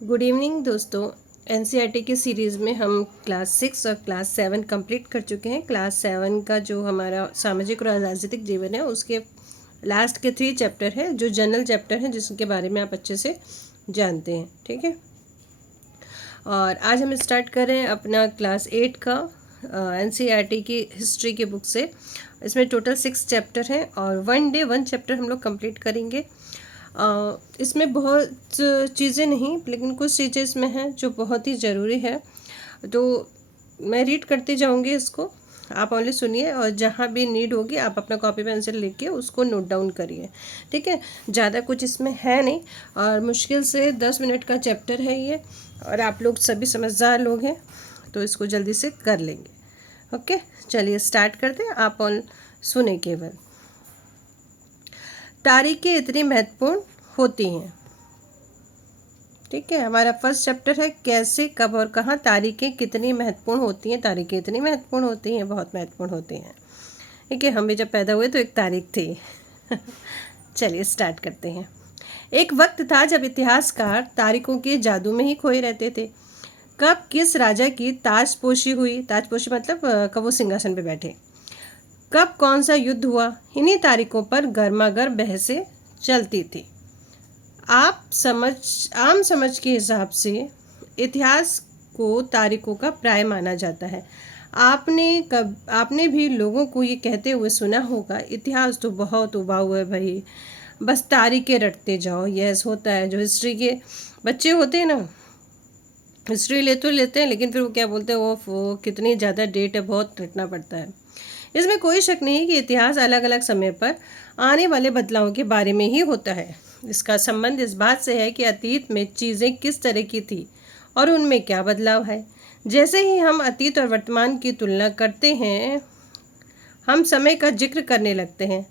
Good evening दोस्तों। NCERT की series में हम क्लास 6 और क्लास 7 कंप्लीट कर चुके हैं। क्लास 7 का जो हमारा सामाजिक और राजनीतिक जीवन है उसके लास्ट के 3 चैप्टर है, जो जनरल चैप्टर हैं जिसके बारे में आप अच्छे से जानते हैं। ठीक है, और आज हम स्टार्ट कर रहे हैं अपना क्लास 8 का एनसीईआरटी की हिस्ट्री की बुक से। इसमें टोटल 6 चैप्टर हैं और 1 डे 1 चैप्टर हम लोग कंप्लीट करेंगे। इसमें बहुत चीज़ें नहीं, लेकिन कुछ चीज़ें इसमें हैं जो बहुत ही ज़रूरी है, तो मैं रीड करते जाऊंगी इसको, आप ओनली सुनिए और जहाँ भी नीड होगी आप अपना कॉपी पेंसिल लेके उसको नोट डाउन करिए। ठीक है, ज़्यादा कुछ इसमें है नहीं और मुश्किल से 10 मिनट का चैप्टर है ये, और आप लोग सभी समझदार लोग हैं तो इसको जल्दी से कर लेंगे। ओके, चलिए स्टार्ट करते हैं, आप ऑन सुने केवल। तारीखें इतनी महत्वपूर्ण होती हैं। ठीक है, हमारा फर्स्ट चैप्टर है कैसे, कब और कहाँ तारीखें कितनी महत्वपूर्ण होती हैं। तारीखें इतनी महत्वपूर्ण होती हैं, बहुत महत्वपूर्ण होती हैं। ठीक है, हम भी जब पैदा हुए तो एक तारीख थी। चलिए स्टार्ट करते हैं। एक वक्त था जब इतिहासकार तारीखों के जादू में ही खोए रहते थे। कब किस राजा की ताजपोशी हुई, ताजपोशी मतलब कब वो सिंहासन पे बैठे, कब कौन सा युद्ध हुआ, इन्हीं तारीखों पर गर्मागर बहसें चलती थी। आम समझ के हिसाब से इतिहास को तारीखों का प्राय माना जाता है। आपने भी लोगों को ये कहते हुए सुना होगा, इतिहास तो बहुत उबाऊ है भाई, बस तारीखें रटते जाओ। यस, होता है। जो हिस्ट्री के बच्चे होते हैं ना, हिस्ट्री लेते हैं, लेकिन फिर वो क्या बोलते हैं, वो कितनी ज़्यादा डेट है, बहुत रटना पड़ता है। इसमें कोई शक नहीं कि इतिहास अलग अलग समय पर आने वाले बदलावों के बारे में ही होता है। इसका संबंध इस बात से है कि अतीत में चीज़ें किस तरह की थी और उनमें क्या बदलाव है। जैसे ही हम अतीत और वर्तमान की तुलना करते हैं, हम समय का जिक्र करने लगते हैं,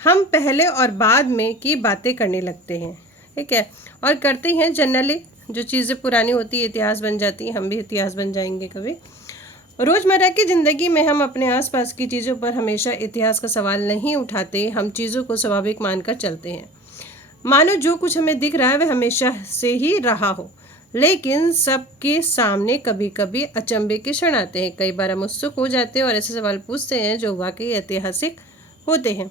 हम पहले और बाद में की बातें करने लगते हैं। ठीक है, और करते हैं जनरली, जो चीज़ें पुरानी होती है इतिहास बन जाती हैं, हम भी इतिहास बन जाएंगे कभी। रोज़मर्रा की ज़िंदगी में हम अपने आसपास की चीज़ों पर हमेशा इतिहास का सवाल नहीं उठाते, हम चीज़ों को स्वाभाविक मानकर चलते हैं, मानो जो कुछ हमें दिख रहा है वह हमेशा से ही रहा हो। लेकिन सबके सामने कभी कभी अचंभे के क्षण आते हैं। कई बार हम उत्सुक हो जाते हैं और ऐसे सवाल पूछते हैं जो वाकई ऐतिहासिक होते हैं।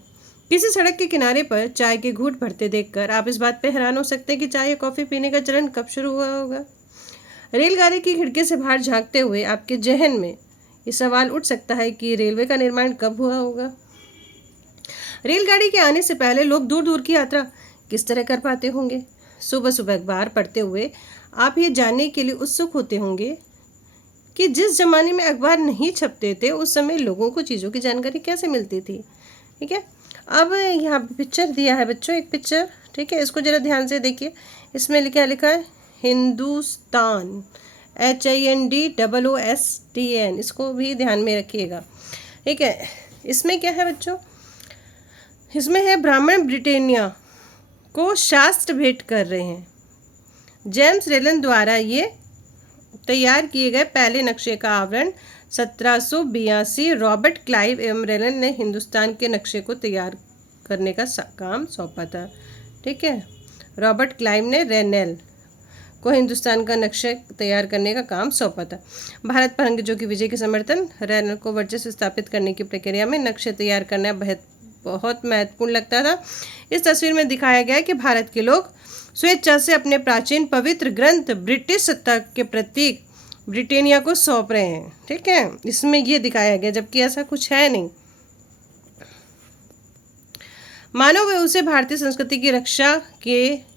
किसी सड़क के किनारे पर चाय के घूंट भरते देखकर आप इस बात पर हैरान हो सकते हैं कि चाय या कॉफ़ी पीने का चलन कब शुरू हुआ होगा। रेलगाड़ी की खिड़की से बाहर झांकते हुए आपके जहन में ये सवाल उठ सकता है कि रेलवे का निर्माण कब हुआ होगा। रेलगाड़ी के आने से पहले लोग दूर दूर की यात्रा किस तरह कर पाते होंगे। सुबह सुबह अखबार पढ़ते हुए आप ये जानने के लिए उत्सुक होते होंगे कि जिस जमाने में अखबार नहीं छपते थे उस समय लोगों को चीज़ों की जानकारी कैसे मिलती थी। ठीक है, अब यहाँ पे पिक्चर दिया है बच्चों, एक पिक्चर। ठीक है, इसको ज़रा ध्यान से देखिए। इसमें लिखा है हिंदुस्तान, HINDOOSTAN, इसको भी ध्यान में रखिएगा। ठीक है, इसमें क्या है बच्चों, इसमें है ब्राह्मण ब्रिटेनिया को शास्त्र भेंट कर रहे हैं। जेम्स रेलन द्वारा ये तैयार किए गए पहले नक्शे का आवरण 1782 रॉबर्ट क्लाइव एवं रेलन ने हिंदुस्तान के नक्शे को तैयार करने का काम सौंपा था। ठीक है, रॉबर्ट क्लाइव ने रेनेल को हिंदुस्तान का नक्शा तैयार करने का काम सौंपा था। भारत पर अंग्रेजों की विजय के समर्थन, रेनल को वर्चस्व स्थापित करने की प्रक्रिया में नक्शे तैयार करना बहुत महत्वपूर्ण लगता था। इस तस्वीर में दिखाया गया है कि भारत के लोग स्वेच्छा से अपने प्राचीन पवित्र ग्रंथ ब्रिटिश सत्ता के प्रतीक ब्रिटेनिया को सौंप रहे हैं। ठीक है, इसमें ये दिखाया गया, जबकि ऐसा कुछ है नहीं। मानो वे उसे भारतीय संस्कृति की रक्षा के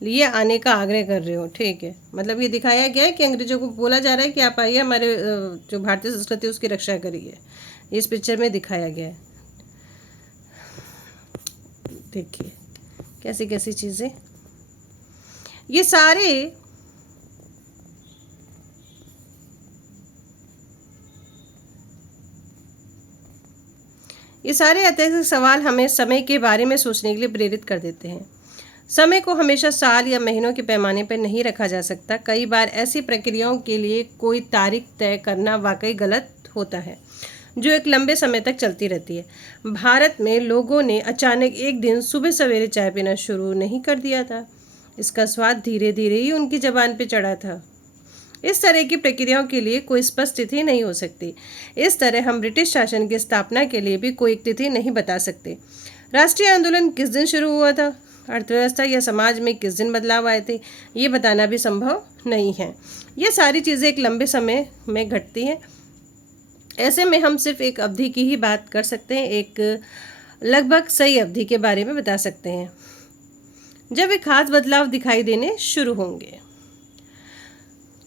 लिए आने का आग्रह कर रहे हो। ठीक है, मतलब ये दिखाया गया है कि अंग्रेजों को बोला जा रहा है कि आप आइए, हमारे जो भारतीय संस्कृति है उसकी रक्षा करिए। इस पिक्चर में दिखाया गया है। देखिए कैसी कैसी चीज़ें, ये सारे ऐतिहासिक सवाल हमें समय के बारे में सोचने के लिए प्रेरित कर देते हैं। समय को हमेशा साल या महीनों के पैमाने पर नहीं रखा जा सकता। कई बार ऐसी प्रक्रियाओं के लिए कोई तारीख तय करना वाकई गलत होता है, जो एक लंबे समय तक चलती रहती है। भारत में लोगों ने अचानक एक दिन सुबह सवेरे चाय पीना शुरू नहीं कर दिया था। इसका स्वाद धीरे धीरे ही उनकी ज़बान पे चढ़ा था। इस तरह की प्रक्रियाओं के लिए कोई स्पष्ट तिथि नहीं हो सकती। इस तरह हम ब्रिटिश शासन की स्थापना के लिए भी कोई तिथि नहीं बता सकते। राष्ट्रीय आंदोलन किस दिन शुरू हुआ था, अर्थव्यवस्था या समाज में किस दिन बदलाव आए थे, ये बताना भी संभव नहीं है। ये सारी चीज़ें एक लंबे समय में घटती हैं। ऐसे में हम सिर्फ एक अवधि की ही बात कर सकते हैं, एक लगभग सही अवधि के बारे में बता सकते हैं जब एक खास बदलाव दिखाई देने शुरू होंगे।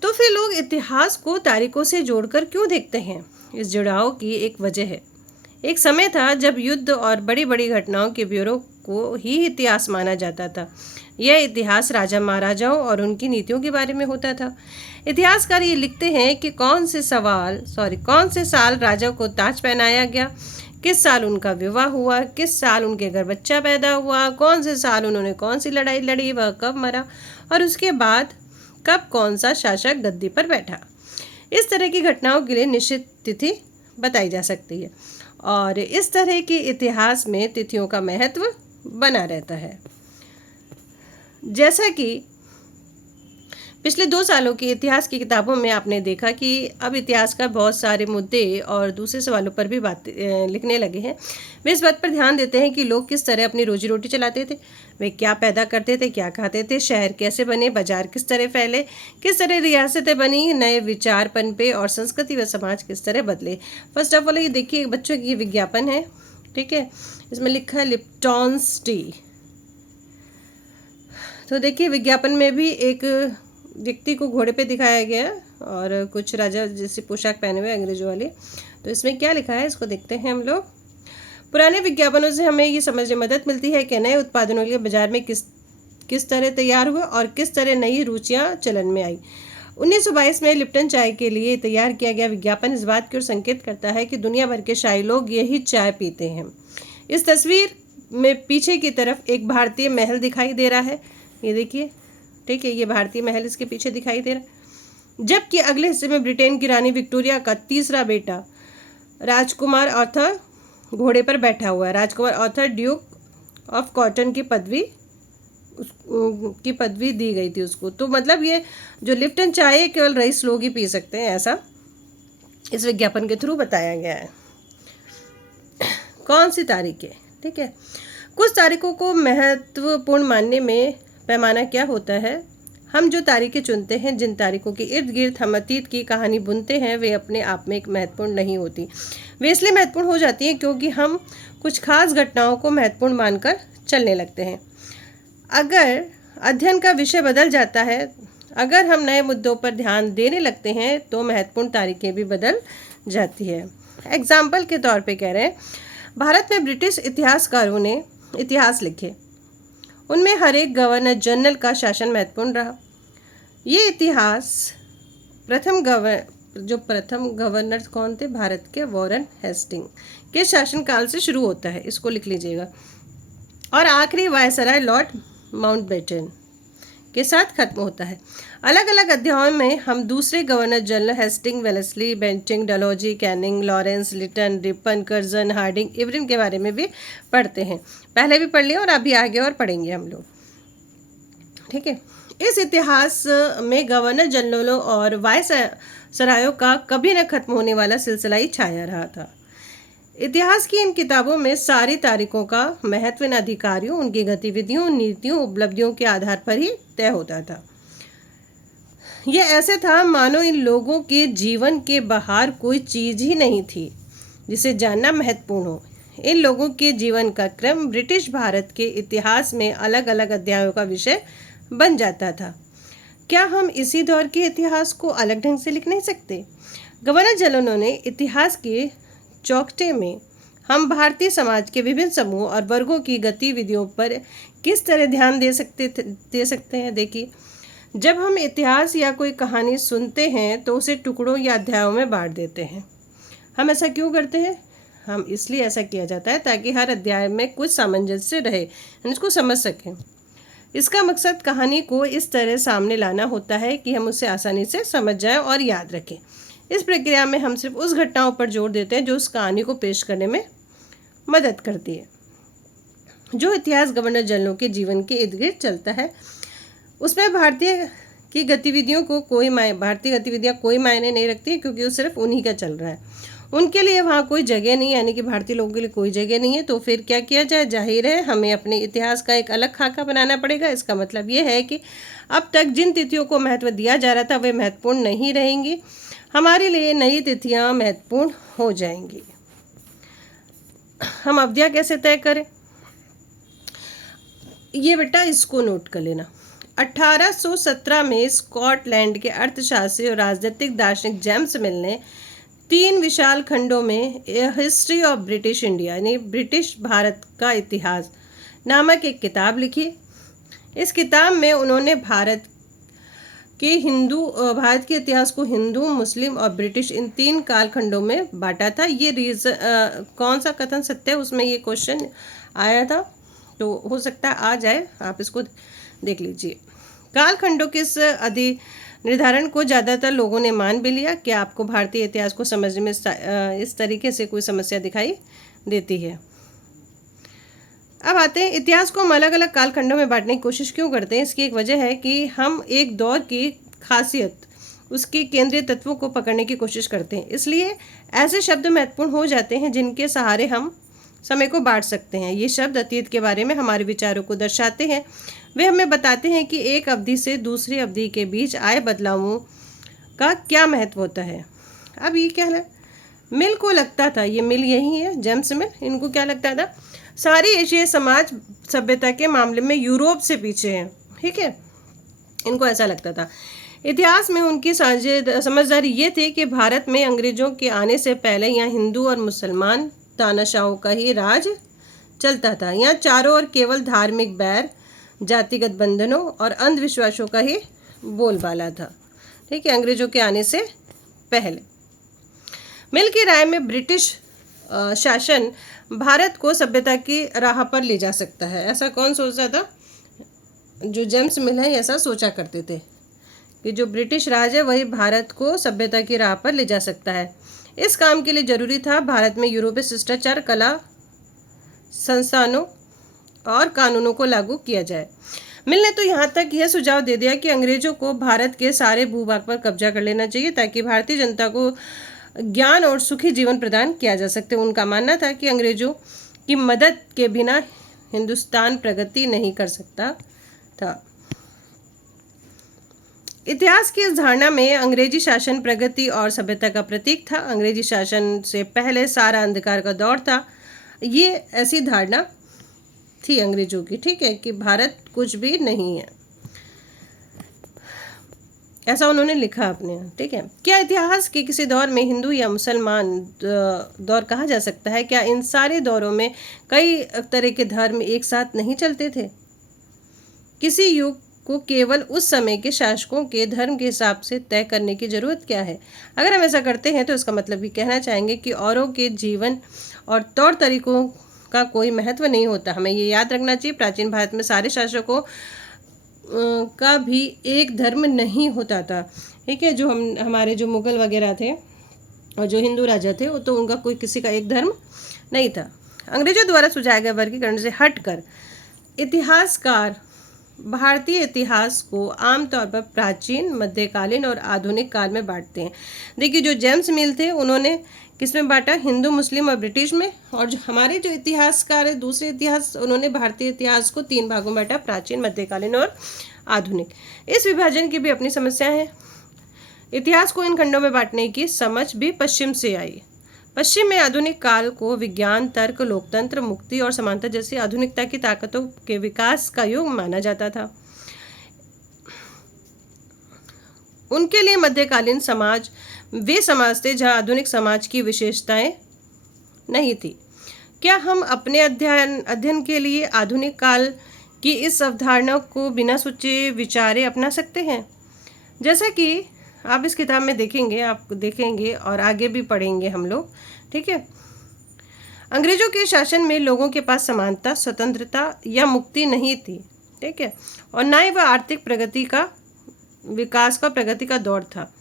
तो फिर लोग इतिहास को तारीखों से जोड़कर क्यों देखते हैं? इस जुड़ाव की एक वजह है। एक समय था जब युद्ध और बड़ी बड़ी घटनाओं के ब्यूरो को ही इतिहास माना जाता था। यह इतिहास राजा महाराजाओं और उनकी नीतियों के बारे में होता था। इतिहासकार ये लिखते हैं कि कौन से साल राजा को ताज पहनाया गया, किस साल उनका विवाह हुआ, किस साल उनके घर बच्चा पैदा हुआ, कौन से साल उन्होंने कौन सी लड़ाई लड़ी, वह कब मरा, और उसके बाद कब कौन सा शासक गद्दी पर बैठा। इस तरह की घटनाओं के लिए निश्चित तिथि बताई जा सकती है और इस तरह के इतिहास में तिथियों का महत्व बना रहता है। जैसा कि पिछले 2 सालों की इतिहास की किताबों में आपने देखा कि अब इतिहास का बहुत सारे मुद्दे और दूसरे सवालों पर भी बातें लिखने लगे हैं। वे इस बात पर ध्यान देते हैं कि लोग किस तरह अपनी रोजी रोटी चलाते थे, वे क्या पैदा करते थे, क्या खाते थे, शहर कैसे बने, बाजार किस तरह फैले, किस तरह रियासतें बनी, नए विचार पनपे और संस्कृति व समाज किस तरह बदले। फर्स्ट ऑफ ऑल ये देखिए, बच्चों की विज्ञापन है, ठीक है, इसमें लिखा है लिप्टॉन्स टी। तो देखिए विज्ञापन में भी एक व्यक्ति को घोड़े पे दिखाया गया और कुछ राजा जैसी पोशाक पहने हुए अंग्रेजों वाले। तो इसमें क्या लिखा है इसको देखते हैं हम लोग। पुराने विज्ञापनों से हमें ये समझने में मदद मिलती है कि नए उत्पादनों के लिए बाजार में किस तरह तैयार हुए और किस तरह नई रुचियां चलन में आई। 1922 में लिप्टन चाय के लिए तैयार किया गया विज्ञापन इस बात की ओर संकेत करता है कि दुनिया भर के शाही लोग यही चाय पीते हैं। इस तस्वीर में पीछे की तरफ एक भारतीय महल दिखाई दे रहा है, ये देखिए, ठीक है, ये भारतीय महल इसके पीछे दिखाई दे रहा है। जबकि अगले हिस्से में ब्रिटेन की रानी विक्टोरिया का तीसरा बेटा राजकुमार आर्थर घोड़े पर बैठा हुआ है। राजकुमार आर्थर ड्यूक ऑफ कॉटन की पदवी दी गई थी उसको। तो मतलब ये जो लिप्टन चाय केवल रईस लोग ही पी सकते हैं, ऐसा इस विज्ञापन के थ्रू बताया गया है। कौन सी तारीखें, ठीक है, कुछ तारीखों को महत्वपूर्ण मानने में पैमाना क्या होता है। हम जो तारीखें चुनते हैं, जिन तारीखों के इर्द गिर्द हम अतीत की कहानी बुनते हैं, वे अपने आप में एक महत्वपूर्ण नहीं होती। वे इसलिए महत्वपूर्ण हो जाती हैं क्योंकि हम कुछ खास घटनाओं को महत्वपूर्ण मानकर चलने लगते हैं। अगर अध्ययन का विषय बदल जाता है, अगर हम नए मुद्दों पर ध्यान देने लगते हैं, तो महत्वपूर्ण तारीखें भी बदल जाती है। एग्जाम्पल के तौर पे कह रहे हैं, भारत में ब्रिटिश इतिहासकारों ने इतिहास लिखे, उनमें हर एक गवर्नर जनरल का शासन महत्वपूर्ण रहा। ये इतिहास प्रथम गवर्नर कौन थे? भारत के वॉरेन हेस्टिंग के शासनकाल से शुरू होता है, इसको लिख लीजिएगा, और आखिरी वायसराय लॉर्ड माउंटबेटन के साथ खत्म होता है। अलग अलग अध्यायों में हम दूसरे governor general Hastings, Wellesley, Bentinck, Dalhousie, Canning, Lawrence, Lytton, Ripon, Curzon, Hardinge, Irwin के बारे में भी पढ़ते हैं। पहले भी पढ़ लिया और अभी आगे और पढ़ेंगे हम लोग, ठीक है। इस इतिहास में गवर्नर जनरलों और वायसरायों का कभी न खत्म होने वाला सिलसिला ही छाया रहा था। इतिहास की इन किताबों में सारी तारीखों का महत्व इन अधिकारियों, उनकी गतिविधियों, नीतियों, उपलब्धियों के आधार पर ही तय होता था। यह ऐसे था मानो इन लोगों के जीवन के बाहर कोई चीज़ ही नहीं थी जिसे जानना महत्वपूर्ण हो। इन लोगों के जीवन का क्रम ब्रिटिश भारत के इतिहास में अलग अलग अध्यायों का विषय बन जाता था। क्या हम इसी दौर के इतिहास को अलग ढंग से लिख नहीं सकते? गवर्नर जनरलों ने इतिहास के चौखटे में हम भारतीय समाज के विभिन्न समूह और वर्गों की गतिविधियों पर किस तरह ध्यान दे सकते हैं। देखिए, जब हम इतिहास या कोई कहानी सुनते हैं तो उसे टुकड़ों या अध्यायों में बांट देते हैं। हम ऐसा क्यों करते हैं? हम इसलिए ऐसा किया जाता है ताकि हर अध्याय में कुछ सामंजस्य रहे, हम इसको समझ सकें। इसका मकसद कहानी को इस तरह सामने लाना होता है कि हम उसे आसानी से समझ जाएं और याद रखें। इस प्रक्रिया में हम सिर्फ उस घटनाओं पर जोर देते हैं जो उस कहानी को पेश करने में मदद करती है। जो इतिहास गवर्नर जनरलों के जीवन के इर्द गिर्द चलता है, उसमें भारतीय गतिविधियाँ कोई मायने नहीं रखती, क्योंकि वो सिर्फ उन्हीं का चल रहा है। उनके लिए वहाँ कोई जगह नहीं है, यानी कि भारतीय लोगों के लिए कोई जगह नहीं है। तो फिर क्या किया जाए? जाहिर है हमें अपने इतिहास का एक अलग खाका बनाना पड़ेगा। इसका मतलब ये है कि अब तक जिन तिथियों को महत्व दिया जा रहा था वे महत्वपूर्ण नहीं रहेंगी, हमारे लिए नई तिथियाँ महत्वपूर्ण हो जाएंगी। हम अवधियाँ कैसे तय करें? ये बेटा इसको नोट कर लेना। 1817 में स्कॉटलैंड के अर्थशास्त्री और राजनीतिक दार्शनिक जेम्स मिल ने 3 विशाल खंडों में हिस्ट्री ऑफ ब्रिटिश इंडिया, यानी ब्रिटिश भारत का इतिहास नामक एक किताब लिखी। इस किताब में उन्होंने भारत के इतिहास को हिंदू, मुस्लिम और ब्रिटिश इन 3 कालखंडों में बांटा था। ये कौन सा कथन सत्य है, उसमें ये क्वेश्चन आया था, तो हो सकता है आ जाए, आप इसको देख लीजिए। कालखंडों के इस निर्धारण को ज़्यादातर लोगों ने मान भी लिया। क्या आपको भारतीय इतिहास को समझने में इस तरीके से कोई समस्या दिखाई देती है? अब आते हैं, इतिहास को हम अलग अलग कालखंडों में बांटने की कोशिश क्यों करते हैं? इसकी एक वजह है कि हम एक दौर की खासियत, उसके केंद्रीय तत्वों को पकड़ने की कोशिश करते हैं। इसलिए ऐसे शब्द महत्वपूर्ण हो जाते हैं जिनके सहारे हम समय को बांट सकते हैं। ये शब्द अतीत के बारे में हमारे विचारों को दर्शाते हैं। वे हमें बताते हैं कि एक अवधि से दूसरी अवधि के बीच आए बदलावों का क्या महत्व होता है। अब ये क्या है? मिल को लगता था, ये मिल यही है, जेम्स मिल, इनको क्या लगता था? सारी एशियाई समाज सभ्यता के मामले में यूरोप से पीछे है। ठीक है, इनको ऐसा लगता था। इतिहास में उनकी समझदारी ये थी कि भारत में अंग्रेजों के आने से पहले यहाँ हिंदू और मुसलमान तानाशाहों का ही राज चलता था। यहाँ चारों ओर केवल धार्मिक बैर, जातिगत बंधनों और अंधविश्वासों का ही बोलबाला था। ठीक है, अंग्रेजों के आने से पहले। मिल की राय में ब्रिटिश शासन भारत को सभ्यता की राह पर ले जा सकता है। ऐसा कौन सोचता था? जो जेम्स मिल है ऐसा सोचा करते थे कि जो ब्रिटिश राज है वही भारत को सभ्यता की राह पर ले जा सकता है। इस काम के लिए जरूरी था भारत में यूरोपीय शिष्टाचार, कला, संस्थानों और कानूनों को लागू किया जाए। मिल ने तो यहाँ तक यह सुझाव दे दिया कि अंग्रेजों को भारत के सारे भूभाग पर कब्जा कर लेना चाहिए ताकि भारतीय जनता को ज्ञान और सुखी जीवन प्रदान किया जा सकते। उनका मानना था कि अंग्रेजों की मदद के बिना हिंदुस्तान प्रगति नहीं कर सकता था। इतिहास की इस धारणा में अंग्रेजी शासन प्रगति और सभ्यता का प्रतीक था। अंग्रेजी शासन से पहले सारा अंधकार का दौर था। ये ऐसी धारणा थी अंग्रेजों की, ठीक है, कि भारत कुछ भी नहीं है, ऐसा उन्होंने लिखा अपने। ठीक है, क्या इतिहास के किसी दौर में हिंदू या मुसलमान दौर कहा जा सकता है? क्या इन सारे दौरों में कई तरह के धर्म एक साथ नहीं चलते थे? किसी युग को केवल उस समय के शासकों के धर्म के हिसाब से तय करने की जरूरत क्या है? अगर हम ऐसा करते हैं तो इसका मतलब ये कहना चाहेंगे कि औरों के जीवन और तौर तरीकों का कोई महत्व नहीं होता। हमें ये याद रखना चाहिए, प्राचीन भारत में सारे शासकों का भी एक धर्म नहीं होता था। ठीक है, जो हमारे जो मुगल वगैरह थे और जो हिंदू राजा थे वो तो उनका कोई किसी का एक धर्म नहीं था। अंग्रेजों द्वारा सुझाए गए वर्गीकरण से हटकर इतिहासकार भारतीय इतिहास को आमतौर पर प्राचीन, मध्यकालीन और आधुनिक काल में बांटते हैं। देखिए, जो जेम्स मिल थे उन्होंने किस में बांटा? हिंदू, मुस्लिम और ब्रिटिश में। और जो हमारे जो इतिहासकार है दूसरे इतिहास, उन्होंने भारतीय इतिहास को 3 भागों में बांटा, प्राचीन, मध्यकालीन और आधुनिक। इस विभाजन की भी अपनी समस्या है। इतिहास को इन खंडों में बांटने की समझ भी पश्चिम से आई। पश्चिम में आधुनिक काल को विज्ञान, तर्क, लोकतंत्र, मुक्ति और समानता जैसी आधुनिकता की ताकतों के विकास का युग माना जाता था। उनके लिए मध्यकालीन समाज वे समाज थे जहाँ आधुनिक समाज की विशेषताएं नहीं थी। क्या हम अपने अध्ययन के लिए आधुनिक काल की इस अवधारणा को बिना सोचे विचारे अपना सकते हैं? जैसा कि आप इस किताब में देखेंगे और आगे भी पढ़ेंगे हम लोग। ठीक है, अंग्रेजों के शासन में लोगों के पास समानता, स्वतंत्रता या मुक्ति नहीं थी। ठीक है, और ना ही वह आर्थिक प्रगति का दौर था।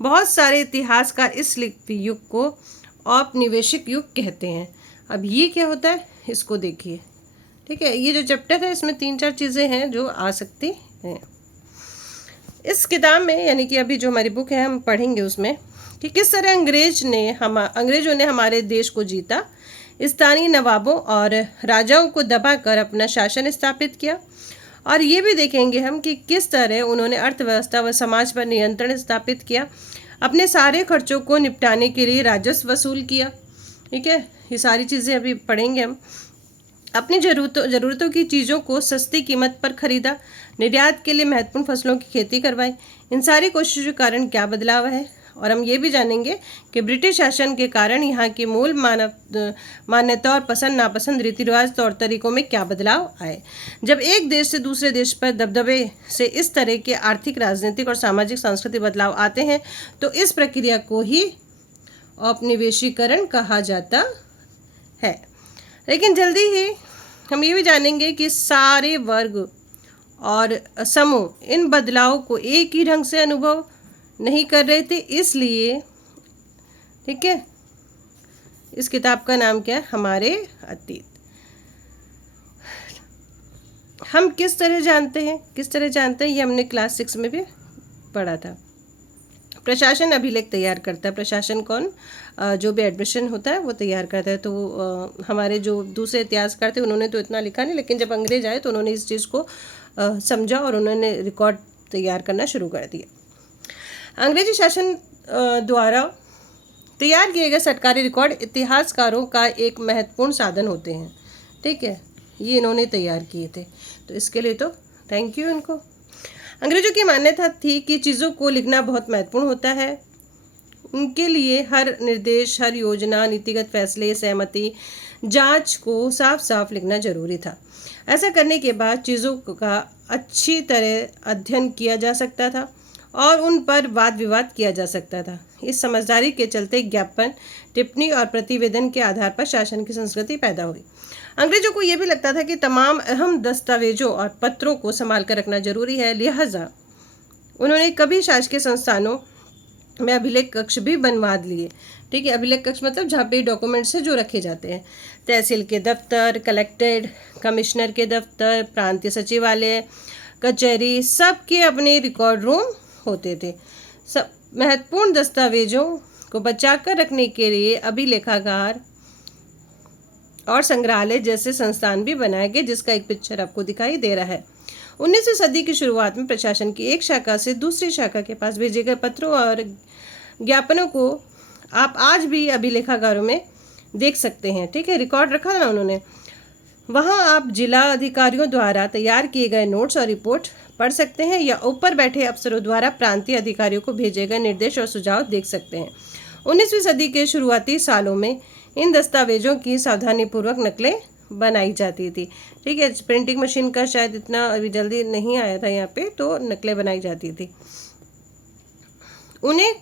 बहुत सारे इतिहासकार इस युग को औपनिवेशिक युग कहते हैं। अब ये क्या होता है इसको देखिए। ठीक है, ये जो चैप्टर है इसमें 3-4 चीज़ें हैं जो आ सकती हैं। इस किताब में यानी कि अभी जो हमारी बुक है हम पढ़ेंगे उसमें कि किस तरह अंग्रेजों ने हमारे देश को जीता, स्थानीय नवाबों और राजाओं को दबाकर अपना शासन स्थापित किया। और ये भी देखेंगे हम कि किस तरह उन्होंने अर्थव्यवस्था व समाज पर नियंत्रण स्थापित किया, अपने सारे खर्चों को निपटाने के लिए राजस्व वसूल किया। ठीक है, ये सारी चीज़ें अभी पढ़ेंगे हम। अपनी ज़रूरतों की चीज़ों को सस्ती कीमत पर खरीदा, निर्यात के लिए महत्वपूर्ण फसलों की खेती करवाई। इन सारी कोशिशों के कारण क्या बदलाव है, और हम ये भी जानेंगे कि ब्रिटिश शासन के कारण यहाँ की मूल मान्यता और पसंद नापसंद रीति रिवाज तौर तरीकों में क्या बदलाव आए। जब एक देश से दूसरे देश पर दबदबे से इस तरह के आर्थिक, राजनीतिक और सामाजिक सांस्कृतिक बदलाव आते हैं तो इस प्रक्रिया को ही औपनिवेशीकरण कहा जाता है। लेकिन जल्दी ही हम ये भी जानेंगे कि सारे वर्ग और समूह इन बदलाव को एक ही ढंग से अनुभव नहीं कर रहे थे, इसलिए ठीक है, इस किताब का नाम क्या है, हमारे अतीत। हम किस तरह जानते हैं ये हमने क्लास 6 में भी पढ़ा था। प्रशासन अभिलेख तैयार करता है। प्रशासन कौन, जो भी एडमिशन होता है वो तैयार करता है। तो हमारे जो दूसरे इतिहासकार थे उन्होंने तो इतना लिखा नहीं, लेकिन जब अंग्रेज आए तो उन्होंने इस चीज़ को समझा और उन्होंने रिकॉर्ड तैयार करना शुरू कर दिया। अंग्रेजी शासन द्वारा तैयार किए गए सरकारी रिकॉर्ड इतिहासकारों का एक महत्वपूर्ण साधन होते हैं। ठीक है, ये इन्होंने तैयार किए थे, तो इसके लिए तो थैंक यू इनको। अंग्रेजों की मान्यता थी कि चीज़ों को लिखना बहुत महत्वपूर्ण होता है। उनके लिए हर निर्देश, हर योजना, नीतिगत फैसले, सहमति, जांच को साफ साफ लिखना जरूरी था। ऐसा करने के बाद चीज़ों का अच्छी तरह अध्ययन किया जा सकता था और उन पर वाद विवाद किया जा सकता था। इस समझदारी के चलते ज्ञापन, टिप्पणी और प्रतिवेदन के आधार पर शासन की संस्कृति पैदा हुई। अंग्रेजों को यह भी लगता था कि तमाम अहम दस्तावेजों और पत्रों को संभाल कर रखना जरूरी है, लिहाजा उन्होंने कभी शासकीय संस्थानों में अभिलेख कक्ष भी बनवा लिए। ठीक है, अभिलेख कक्ष मतलब जहाँ पे डॉक्यूमेंट्स है जो रखे जाते हैं। तहसील के दफ्तर, कलेक्टेड, कमिश्नर के दफ्तर, प्रांतीय सचिवालय, कचहरी, सबके अपने रिकॉर्ड रूम होते थे। सब महत्वपूर्ण दस्तावेजों को बचाकर रखने के लिए अभिलेखागार और संग्रहालय जैसे संस्थान भी बनाए गए, जिसका एक पिक्चर आपको दिखाई दे रहा है। 19वीं सदी की शुरुआत में प्रशासन की एक शाखा से दूसरी शाखा के पास भेजे गए पत्रों और ज्ञापनों को आप आज भी अभिलेखागारों में देख सकते हैं। ठीक है, रिकॉर्ड रखा ना उन्होंने। वहाँ आप जिला अधिकारियों द्वारा तैयार किए गए नोट्स और रिपोर्ट पढ़ सकते हैं या ऊपर बैठे अफसरों द्वारा प्रांतीय अधिकारियों को भेजे गए निर्देश और सुझाव देख सकते हैं। 19वीं सदी के शुरुआती सालों में इन दस्तावेजों की सावधानीपूर्वक नकलें बनाई जाती थी। ठीक है, प्रिंटिंग मशीन का शायद इतना अभी जल्दी नहीं आया था यहाँ पे, तो नकलें बनाई जाती थी। उन्हें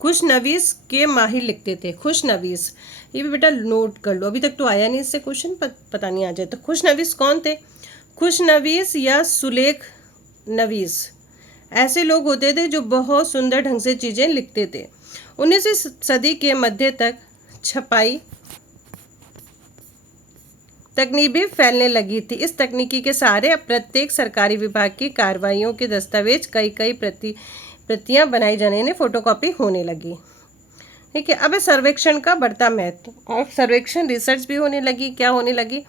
खुशनवीस के माहिर लिखते थे। खुशनवीस, ये भी बेटा नोट कर लो, अभी तक तो आया नहीं इससे क्वेश्चन, पता नहीं आ जाए। तो खुशनवीस कौन थे? खुशनवीस या सुलेख नवीस ऐसे लोग होते थे जो बहुत सुंदर ढंग से चीज़ें लिखते थे। 19वीं सदी के मध्य तक छपाई तकनीक भी फैलने लगी थी। इस तकनीकी के सहारे प्रत्येक सरकारी विभाग की कार्रवाइयों के दस्तावेज कई प्रतियां बनाई जाने, यानी फोटोकॉपी होने लगी। ठीक है, अब सर्वेक्षण का बढ़ता महत्व और सर्वेक्षण रिसर्च भी होने लगी। क्या होने लगी?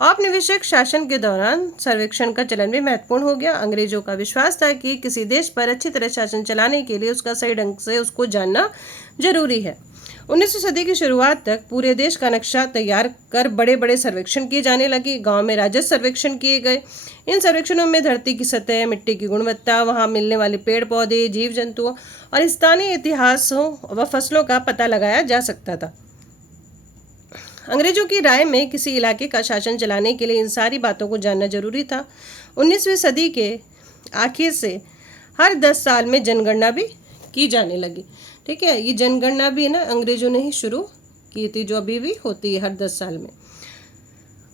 औपनिवेशिक शासन के दौरान सर्वेक्षण का चलन भी महत्वपूर्ण हो गया। अंग्रेजों का विश्वास था कि किसी देश पर अच्छी तरह शासन चलाने के लिए उसका सही ढंग से उसको जानना जरूरी है। 19वीं सदी की शुरुआत तक पूरे देश का नक्शा तैयार कर बड़े बड़े सर्वेक्षण किए जाने लगे। गांव में राजस्व सर्वेक्षण किए गए। इन सर्वेक्षणों में धरती की सतह, मिट्टी की गुणवत्ता, वहां मिलने वाले पेड़ पौधे, जीव जंतुओं और स्थानीय इतिहासों व फसलों का पता लगाया जा सकता था। अंग्रेजों की राय में किसी इलाके का शासन चलाने के लिए इन सारी बातों को जानना जरूरी था। 19वीं सदी के आखिर से हर 10 साल में जनगणना भी की जाने लगी। ठीक है, ये जनगणना भी ना अंग्रेजों ने ही शुरू की थी, जो अभी भी होती है हर 10 साल में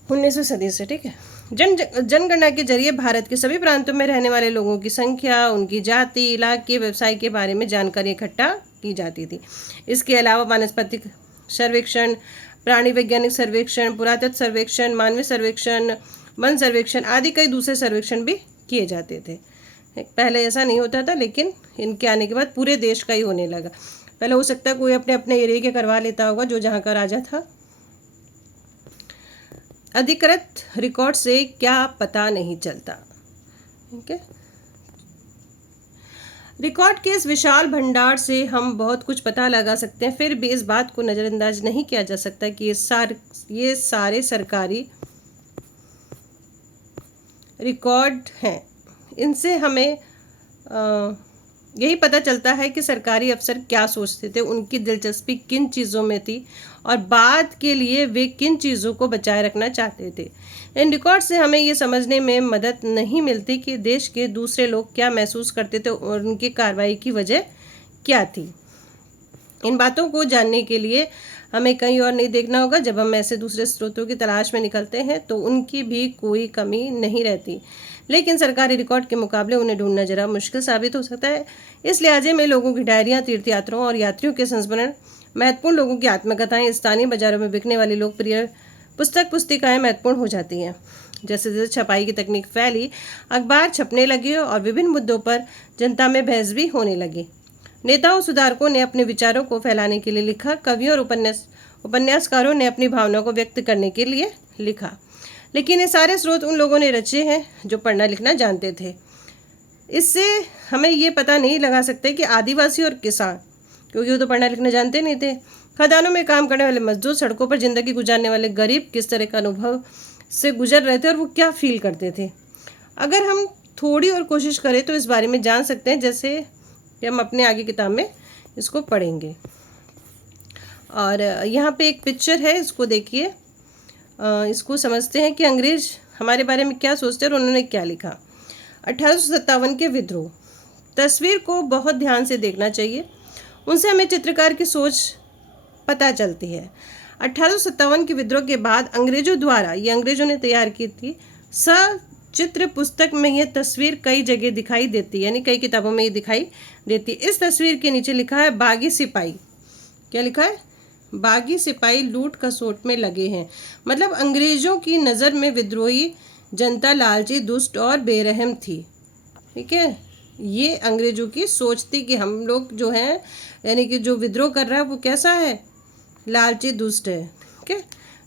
19वीं सदी से। ठीक है, जनगणना के जरिए भारत के सभी प्रांतों में रहने वाले लोगों की संख्या, उनकी जाति, इलाके, व्यवसाय के बारे में जानकारी इकट्ठा की जाती थी। इसके अलावा वानस्पतिक सर्वेक्षण, प्राणी वैज्ञानिक सर्वेक्षण, पुरातत्व सर्वेक्षण, मानवीय सर्वेक्षण, वन सर्वेक्षण आदि कई दूसरे सर्वेक्षण भी किए जाते थे। पहले ऐसा नहीं होता था, लेकिन इनके आने के बाद पूरे देश का ही होने लगा। पहले हो सकता है कोई अपने अपने एरिया के करवा लेता होगा, जो जहाँ का राजा था। अधिकृत रिकॉर्ड से क्या पता नहीं चलता। ठीक है, रिकॉर्ड के इस विशाल भंडार से हम बहुत कुछ पता लगा सकते हैं, फिर भी इस बात को नज़रअंदाज नहीं किया जा सकता कि ये सारे सरकारी रिकॉर्ड हैं। इनसे हमें यही पता चलता है कि सरकारी अफसर क्या सोचते थे, उनकी दिलचस्पी किन चीज़ों में थी और बाद के लिए वे किन चीज़ों को बचाए रखना चाहते थे। इन रिकॉर्ड से हमें ये समझने में मदद नहीं मिलती कि देश के दूसरे लोग क्या महसूस करते थे और उनकी कार्रवाई की वजह क्या थी। इन बातों को जानने के लिए हमें कहीं और नहीं देखना होगा। जब हम ऐसे दूसरे स्रोतों की तलाश में निकलते हैं तो उनकी भी कोई कमी नहीं रहती, लेकिन सरकारी रिकॉर्ड के मुकाबले उन्हें ढूंढना जरा मुश्किल साबित हो सकता है। इस लिहाजे में लोगों की डायरियाँ, तीर्थयात्रियों और यात्रियों के संस्मरण, महत्वपूर्ण लोगों की आत्मकथाएं, स्थानीय बाजारों में बिकने वाली लोकप्रिय पुस्तिकाएं महत्वपूर्ण हो जाती हैं। जैसे जैसे छपाई की तकनीक फैली, अखबार छपने लगे और विभिन्न मुद्दों पर जनता में बहस भी होने लगी। नेताओं, सुधारकों ने अपने विचारों को फैलाने के लिए लिखा, कवियों और उपन्यासकारों ने अपनी भावनाओं को व्यक्त करने के लिए लिखा, लेकिन ये सारे स्रोत उन लोगों ने रचे हैं जो पढ़ना लिखना जानते थे। इससे हमें ये पता नहीं लगा सकते कि आदिवासी और किसान, क्योंकि वो तो पढ़ना लिखना जानते नहीं थे, खदानों में काम करने वाले मजदूर, सड़कों पर ज़िंदगी गुजारने वाले गरीब किस तरह का अनुभव से गुजर रहे थे और वो क्या फील करते थे। अगर हम थोड़ी और कोशिश करें तो इस बारे में जान सकते हैं, जैसे कि हम अपने आगे किताब में इसको पढ़ेंगे। और यहाँ पे एक पिक्चर है, इसको देखिए, इसको समझते हैं कि अंग्रेज़ हमारे बारे में क्या सोचते हैं और उन्होंने क्या लिखा। 1857 के विद्रोह। तस्वीर को बहुत ध्यान से देखना चाहिए, उनसे हमें चित्रकार की सोच पता चलती है। 1857 के विद्रोह के बाद अंग्रेजों द्वारा, ये अंग्रेजों ने तैयार की थी, सचित्र पुस्तक में यह तस्वीर कई जगह दिखाई देती है, यानी कई किताबों में ये दिखाई देती है। इस तस्वीर के नीचे लिखा है बागी सिपाही। क्या लिखा है? बागी सिपाही लूट खसोट में लगे हैं। मतलब अंग्रेजों की नज़र में विद्रोही जनता लालची, दुष्ट और बेरहम थी। ठीक है, ये अंग्रेजों की सोच थी कि हम लोग जो हैं, यानी कि जो विद्रोह कर रहा है वो कैसा है, लालची, दुष्ट है। ठीक है,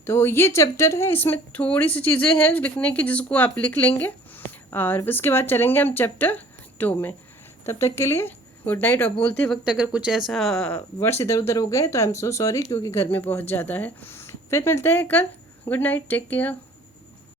तो ये चैप्टर है, इसमें थोड़ी सी चीज़ें हैं लिखने की जिसको आप लिख लेंगे और उसके बाद चलेंगे हम चैप्टर 2 में। तब तक के लिए गुड नाइट। और बोलते वक्त अगर कुछ ऐसा वर्ड्स इधर उधर हो गए तो आई एम सो सॉरी, क्योंकि घर में बहुत ज़्यादा है। फिर मिलते हैं कल। Good night, take care.